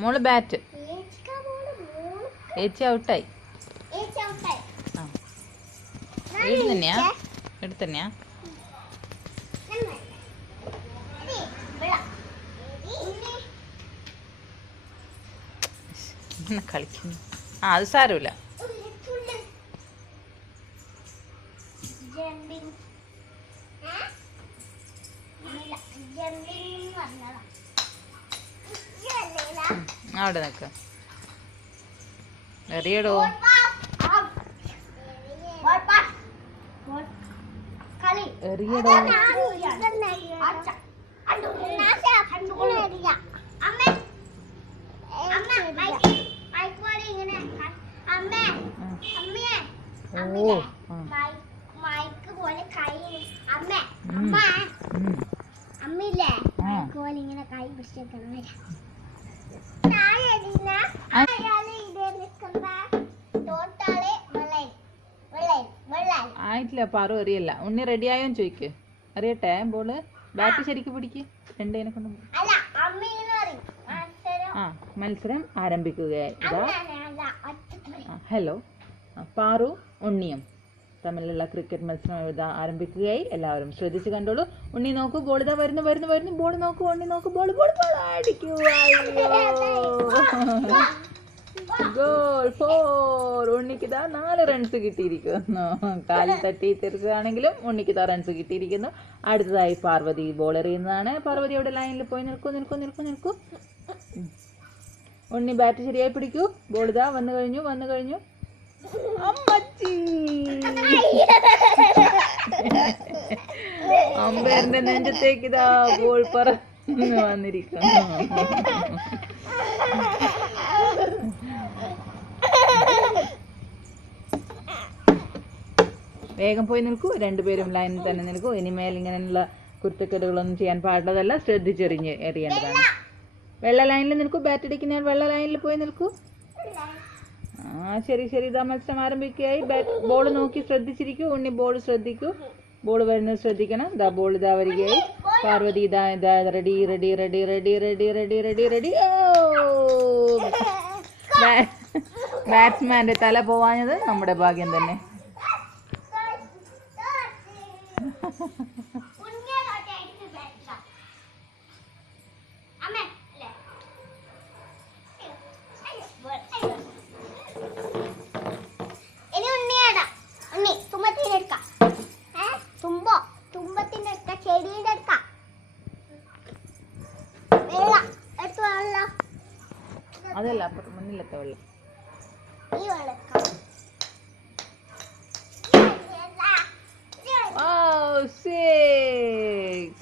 മോള് ബാറ്റ്. ഏച്ചി ഔട്ടായി. ആ വീട് തന്നെയാ? എടുത്ത് തന്നെയാ? കളിക്കുന്നു. ആ അത് സാരമില്ല. അവിടെ നിൽക്ക. എറിയടോ. എറിയടോ. ആയിട്ടില്ല. പാറു എറിയല്ല. ഉണ്ണി റെഡിയായോന്ന് ചോദിക്ക്. അറിയട്ടെ ബോള്. ബാറ്റ് ശരിക്കും പിടിക്ക്. രണ്ടേനെ കൊണ്ട്. ആ മത്സരം ആരംഭിക്കുകയായി. ഇതാ ഹലോ. പാറു ഉണ്ണിയും തമ്മിലുള്ള ക്രിക്കറ്റ് മത്സരം ഇതാ ആരംഭിക്കുകയായി. എല്ലാവരും ശ്രദ്ധിച്ച് കണ്ടോളൂ. ഉണ്ണി നോക്കൂ. ബോൾ ഇതാ വരുന്നു വരുന്നു വരുന്നു. ബോൾ നോക്കൂ. ഉണ്ണി നോക്കൂ. ബോൾ ബോൾ ബോൾ അടിക്കൂ. ഗോൾ 4. ഉണ്ണിക്ക് ഇതാ 4 റൺസ് കിട്ടിയിരിക്കുന്നു. കാലിൽ തട്ടി തെറിച്ചാണെങ്കിലും ഉണ്ണിക്ക് ഇതാ റൺസ് കിട്ടിയിരിക്കുന്നു. അടുത്തതായി പാർവതി ബോൾ എറിയുന്നതാണ്. പാർവതി അവിടെ ലൈനിൽ പോയി നിൽക്കൂ നിൽക്കൂ നിൽക്കൂ നിൽക്കൂ. ഉണ്ണി ബാറ്റ് ശരിയായി പിടിക്കൂ. ബോൾ ഇതാ വന്നു കഴിഞ്ഞു വന്നു കഴിഞ്ഞു. അമ്മച്ചി. അമ്പയറിന്റെ നെഞ്ചത്തേക്ക് ഇതാ ബോൾ പറന്ന് വന്നിരിക്കുന്നു. വേഗം പോയി നിൽക്കൂ. രണ്ടുപേരും ലൈനിൽ തന്നെ നിൽക്കൂ. ഇനിമേൽ ഇങ്ങനെയുള്ള കുരുത്തക്കേടുകളൊന്നും ചെയ്യാൻ പാടുള്ളതല്ല. ശ്രദ്ധിച്ചെറിഞ്ഞ് എറിയേണ്ടതാണ്. വെള്ള ലൈനിൽ നിൽക്കൂ. ബാറ്റ് അടിക്കുന്ന വെള്ള ലൈനിൽ പോയി നിൽക്കൂ. ആ ശരി ശരി. ഇതാ മത്സരം ആരംഭിക്കുകയായി. ബോൾ നോക്കി ശ്രദ്ധിച്ചിരിക്കൂ. ഉണ്ണി ബോൾ ശ്രദ്ധിക്കൂ. ബോൾ വരുന്നത് ശ്രദ്ധിക്കണം. ഇതാ ബോൾ ഇതാ വരികയായി. പാർവതി ഇതാ ഇതാ ready ready ready ready ready ready ready ready. ബാറ്റ്സ്മാന്റെ തല പോവാഞ്ഞത് നമ്മുടെ ഭാഗ്യം തന്നെ. അതല്ല അപ്പുറത്ത് മുന്നിലത്തെ വെള്ളം. Oh, 6.